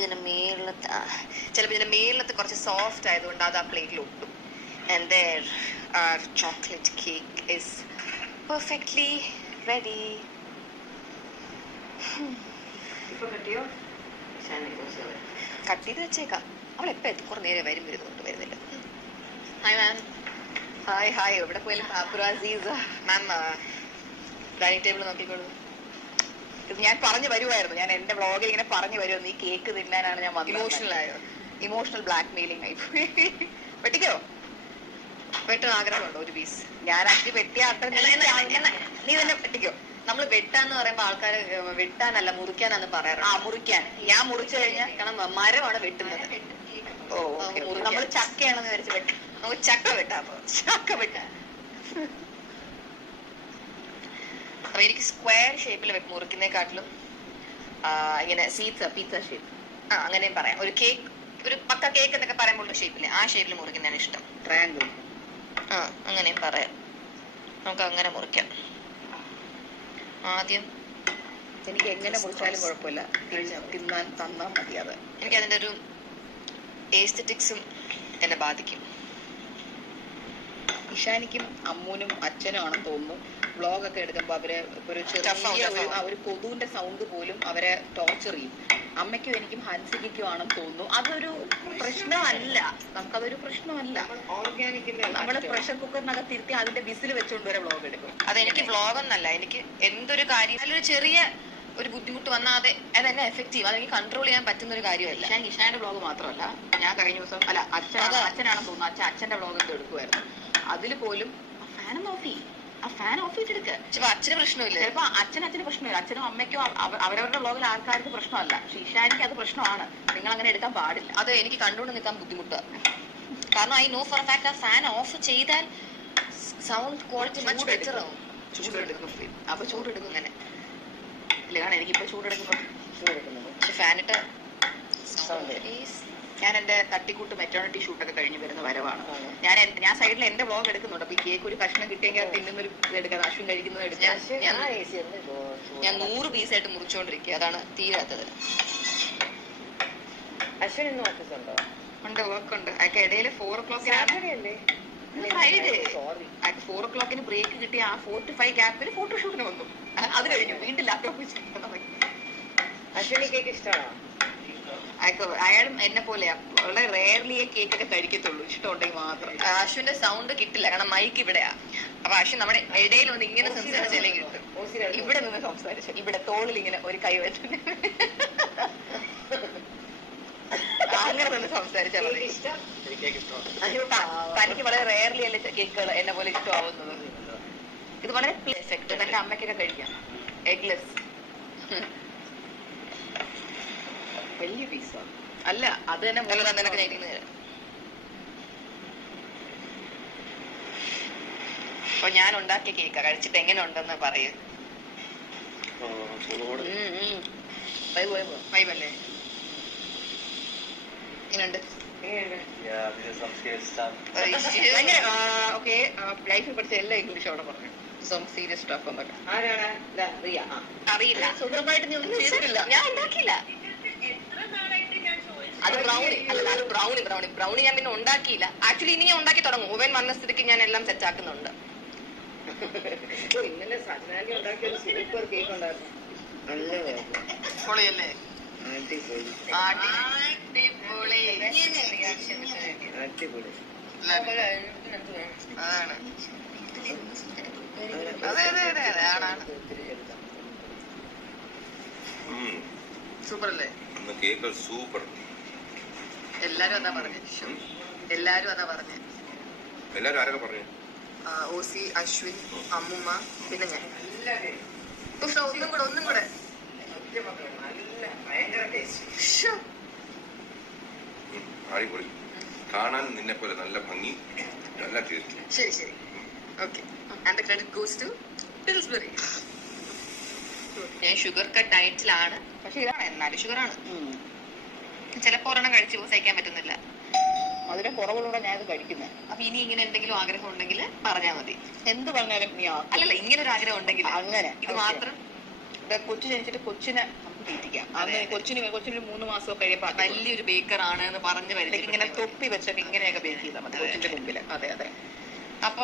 ഇതിന്റെ മേളിലത്തെ കുറച്ച് സോഫ്റ്റ് ആയതുകൊണ്ട് അത് ആ പ്ലേറ്റിൽ ഒട്ടും. And there our chocolate cake is perfectly ready. Cut ചെയ്ത് വെച്ചേക്കാം. അവൾ എപ്പോ എത്തും? കുറെ നേരം വരുന്നില്ല. Hi ma'am. ഹായ്. എവിടെ പോയാലും പാപ്പുറാസീസ് മാം ഡൈനിങ് ടേബിൾ നോക്കിക്കോളൂ. ഇത് ഞാൻ പറഞ്ഞു വരുമായിരുന്നു, ഞാൻ എന്റെ വ്ളോഗിൽ ഇങ്ങനെ പറഞ്ഞു വരുമായിരുന്നു, ഈ കേക്ക് തിന്നാനാണ് ഞാൻ ഇമോഷണൽ ബ്ലാക്ക് മെയിലിംഗ് ആയി പോയി. വെട്ടിക്കോ? വെട്ടോ ആഗ്രഹമുണ്ടോ ഒരു പീസ്? ഞാൻ ആക്ച്വലി വെട്ടിയ നീ തന്നെ വെട്ടിക്കോ. നമ്മൾ വെട്ടാന്ന് പറയുമ്പോ ആൾക്കാർ വെട്ടാനല്ല മുറിക്കാനാന്ന് പറയാറ്. മുറിക്കാൻ. ഞാൻ മുറിച്ചു കഴിഞ്ഞാൽ കാരണം മരമാണ് വെട്ടുന്നത്. നമ്മൾ ചക്കയാണെന്ന് വിചാരിച്ച് വെട്ടും. നമുക്ക് ചക്ക വെട്ടാ. അപ്പൊ എനിക്ക് സ്ക്വയർ ഷേപ്പിൽ മുറിക്കുന്നതിനെക്കാട്ടിലും ഇങ്ങനെ പിസ്സ ഷേപ്പ് അങ്ങനെയും പറയാം. ഒരു കേക്ക്, ഒരു പക്ക കേക്ക് എന്നൊക്കെ പറയുമ്പോൾ ഷേപ്പില് ആ ഷേപ്പിൽ മുറിക്കുന്നതാണ് ഇഷ്ടം. ട്രയാങ്കിൾ അങ്ങനെയും പറയാം. നമുക്ക് അങ്ങനെ മുറിക്കാം. ആദ്യം എനിക്ക് എങ്ങനെ മുറിച്ചാലും കുഴപ്പമില്ല, തിന്നാൻ തന്നാൽ മതി. അത് എനിക്ക് അതിന്റെ ഒരു എസ്തെറ്റിക്സും എന്നെ ബാധിക്കും. ഇഷാനിക്കും അമ്മൂനും അച്ഛനും ആണെന്ന് തോന്നുന്നു വ്ളോഗൊക്കെ എടുക്കുമ്പോ അവര് ഒരു കൊതുവിന്റെ സൗണ്ട് പോലും അവരെ ടോർച്ചർ ചെയ്യും. അമ്മയ്ക്കും എനിക്കും ഹൻസിക്കും ആണെന്ന് തോന്നുന്നു. അതൊരു പ്രശ്നമല്ല, നമുക്കതൊരു പ്രശ്നമല്ല. നമ്മള് പ്രഷർ കുക്കറിനകത്ത് ഇരുത്തി അതിന്റെ വിസിൽ വെച്ചുകൊണ്ട് വരെ വ്ളോഗ് എടുക്കും. അതെനിക്ക് വ്ളോഗൊന്നല്ല, എനിക്ക് എന്തൊരു കാര്യം അതിലൊരു ചെറിയ ഒരു ബുദ്ധിമുട്ട് വന്നാൽ അതെന്നെ എഫക്റ്റീവ്, അതെനിക്ക് കൺട്രോൾ ചെയ്യാൻ പറ്റുന്ന ഒരു കാര്യമല്ല. ഇഷാന്റെ വ്ളോഗ് മാത്രമല്ല, ഞാൻ കഴിഞ്ഞ ദിവസം അച്ഛനാണെന്ന് തോന്നുന്നു അച്ഛന്റെ വ്ളോഗൊക്കെ എടുക്കുമായിരുന്നു. അതിൽ പോലും ഫാൻ ഓഫ് ചെയ്തെടുക്കുക. അച്ഛന് പ്രശ്നമില്ല, ചിലപ്പോ അച്ഛന് പ്രശ്നമില്ല. അച്ഛനും അമ്മയ്ക്കും അവരവരുടെ വ്ളോഗിൽ ആൾക്കാർക്ക് പ്രശ്നമല്ല. പക്ഷെ ഇഷാനിക്ക് അത് പ്രശ്നമാണ്. നിങ്ങൾ അങ്ങനെ എടുക്കാൻ പാടില്ല. അത് എനിക്ക് കണ്ടുകൊണ്ട് നിൽക്കാൻ ബുദ്ധിമുട്ടാണ്. കാരണം ഐ നോ ഫോർ ഫാക്ട് ആ ഫാൻ ഓഫ് ചെയ്താൽ സൗണ്ട് ക്വാളിറ്റി മച്ച് ബെറ്റർ ആവും. ചൂടെടുക്കും. അപ്പൊ ചൂടെടുക്കും അങ്ങനെ ഇല്ല. കാരണം എനിക്കിപ്പോ ചൂടെടുക്കുമ്പോ പക്ഷെ ഫാനിട്ട് ഞാൻ എന്റെ തട്ടിക്കൂട്ട് മെറ്റേണിറ്റി ഷൂട്ടൊക്കെ കഴിഞ്ഞ് വരുന്ന വരവാണ്. ഞാൻ സൈഡിൽ എന്റെ വ്ളോഗ് എടുക്കുന്നുണ്ട്. അപ്പൊ ഈ കേക്ക് ഒരു കഷ്ണം കിട്ടിയെങ്കിൽ അത് തിന്നുന്നൊരു ഇതെടുക്കാം, അശ്വിൻ കഴിക്കുന്നത് എടുക്കാം. ഞാൻ 100 പീസായിട്ട് മുറിച്ചോണ്ടിരിക്കുക, അതാണ് തീരാത്തത്. അശ്വിൻ ഇന്ന് ഓഫീസ് ഉണ്ടോ? ഉണ്ട്, വർക്ക് ഉണ്ട്. അതൊക്കെ ഇടയിൽ 4 o'clock ഫ്രൈഡേ 4 o'clock ബ്രേക്ക് കിട്ടി. ആ 4 to 5 ഗ്യാപ്പിൽ ഫോട്ടോഷൂട്ടിന് വന്നു. അത് കഴിഞ്ഞു വീണ്ടും ലാപ്ടോപ്പ് വെച്ചിരിക്കണം. അശ്വിനി കേക്ക് ഇഷ്ടമാണോ? അയാളും എന്നെ പോലെയാ, വളരെ റെയർലി കേക്ക് ഒക്കെ കഴിക്കത്തുള്ളൂ, ഇഷ്ടമുണ്ടെങ്കിൽ മാത്രം. അശ്വിന്റെ സൗണ്ട് കിട്ടില്ല, കാരണം മൈക്ക് ഇവിടെയാ. അപ്പൊ അശ്വിൻ നമ്മുടെ ഇടയിൽ വന്ന് ഇങ്ങനെ സംസാരിച്ചാലേ കിട്ടും. ഇവിടെ നിന്ന് സംസാരിച്ചു, ഇവിടെ തോളിൽ ഇങ്ങനെ ഒരു കൈ വെച്ചു അങ്ങനെ നിന്ന് സംസാരിച്ചാൽ മതി. തനിക്ക് വളരെ റെയർലി അല്ലേ കേക്കുകൾ എന്നെ പോലെ ഇഷ്ടമാവുന്നത്. ഇത് വളരെ എഫക്ട് തന്റെ അമ്മയ്ക്കൊക്കെ കഴിക്കാം. എഗ്ലെസ് വലിയ പീസ അല്ല, അത് തന്നെ അപ്പൊ ഞാൻ ഉണ്ടാക്കിയ കേക്കാ, കഴിച്ചിട്ട് എങ്ങനെ ഉണ്ടെന്ന് പറയൂ. വൈബല്ലേ? ഇങ്ങനെയുണ്ട്. ഓക്കെ, ലൈഫിൽ പഠിച്ച എല്ലാ ഇംഗ്ലീഷും അവിടെ പറഞ്ഞു. സീരിയസ് സ്റ്റാഫ് എന്നൊക്കെ അറിയില്ല. സ്വന്തമായിട്ട് നീ ഒന്നും ചെയ്തിട്ടില്ല. ഞാൻ ഉണ്ടാക്കിയില്ല. അത് ബ്രൗണി ഞാൻ പിന്നെ ഉണ്ടാക്കിയില്ല. ആക്ച്വലി ഇനി ഞാൻ ഉണ്ടാക്കി തുടങ്ങും. ഓവൻ വന്ന സ്ഥിതിക്ക് ഞാൻ എല്ലാം സെറ്റ് ആക്കുന്നുണ്ട്. ഇന്നലെ സജനാലി ഉണ്ടാക്കിയ സൂപ്പർ കേക്ക് ഉണ്ടായിരുന്നു. പൊളിയല്ലേ? സൂപ്പർ അല്ലേ? സൂപ്പർ. എല്ലാരും അതാ പറഞ്ഞു. എല്ലാരും ആരൊക്കെ പറഞ്ഞു? ഓസി, അശ്വിൻ, അമ്മുമ്മ, പിന്നെ ഞാൻ. ഒന്നും കൂടെ അടിപൊളി. കാണാൻ നിന്നെ പോലെ നല്ല ഭംഗി, നല്ല ടേസ്റ്റ്. ശരി okay. And the credit goes to Pillsbury. ഞാൻ ഷുഗർ കട്ട് ഡയറ്റിലാണ്, പക്ഷെ ഇതാണ് എന്നാലും ഷുഗറാണ്. ചിലപ്പോ ഒരെണ്ണം കഴിച്ചു സഹിക്കാൻ പറ്റുന്നില്ല. അതിന്റെ കുറവുകളൂടെ ഞാൻ ഇത് കഴിക്കുന്നത്. അപ്പൊ ഇനി ഇങ്ങനെ എന്തെങ്കിലും ആഗ്രഹം ഉണ്ടെങ്കിൽ പറഞ്ഞാൽ മതി. എന്ത് പറഞ്ഞാലും നീ അല്ലല്ല, ഇങ്ങനെ ഒരു ആഗ്രഹം ഉണ്ടെങ്കിൽ അങ്ങനെ. ഇത് മാത്രം കൊച്ചു ജനിച്ചിട്ട് കൊച്ചിനെ തീറ്റിക്കാം. അതെ, അന്ന് കൊച്ചിന് 3 മാസം കഴിയുമ്പോൾ വലിയൊരു ബേക്കർ ആണ് എന്ന് പറഞ്ഞു ഇങ്ങനെ തൊപ്പി വെച്ചിട്ട് ഇങ്ങനെയൊക്കെ ബേക്ക് ചെയ്താൽ മതി കൊച്ചിന്റെ മുമ്പിൽ. അതെ അതെ. അപ്പൊ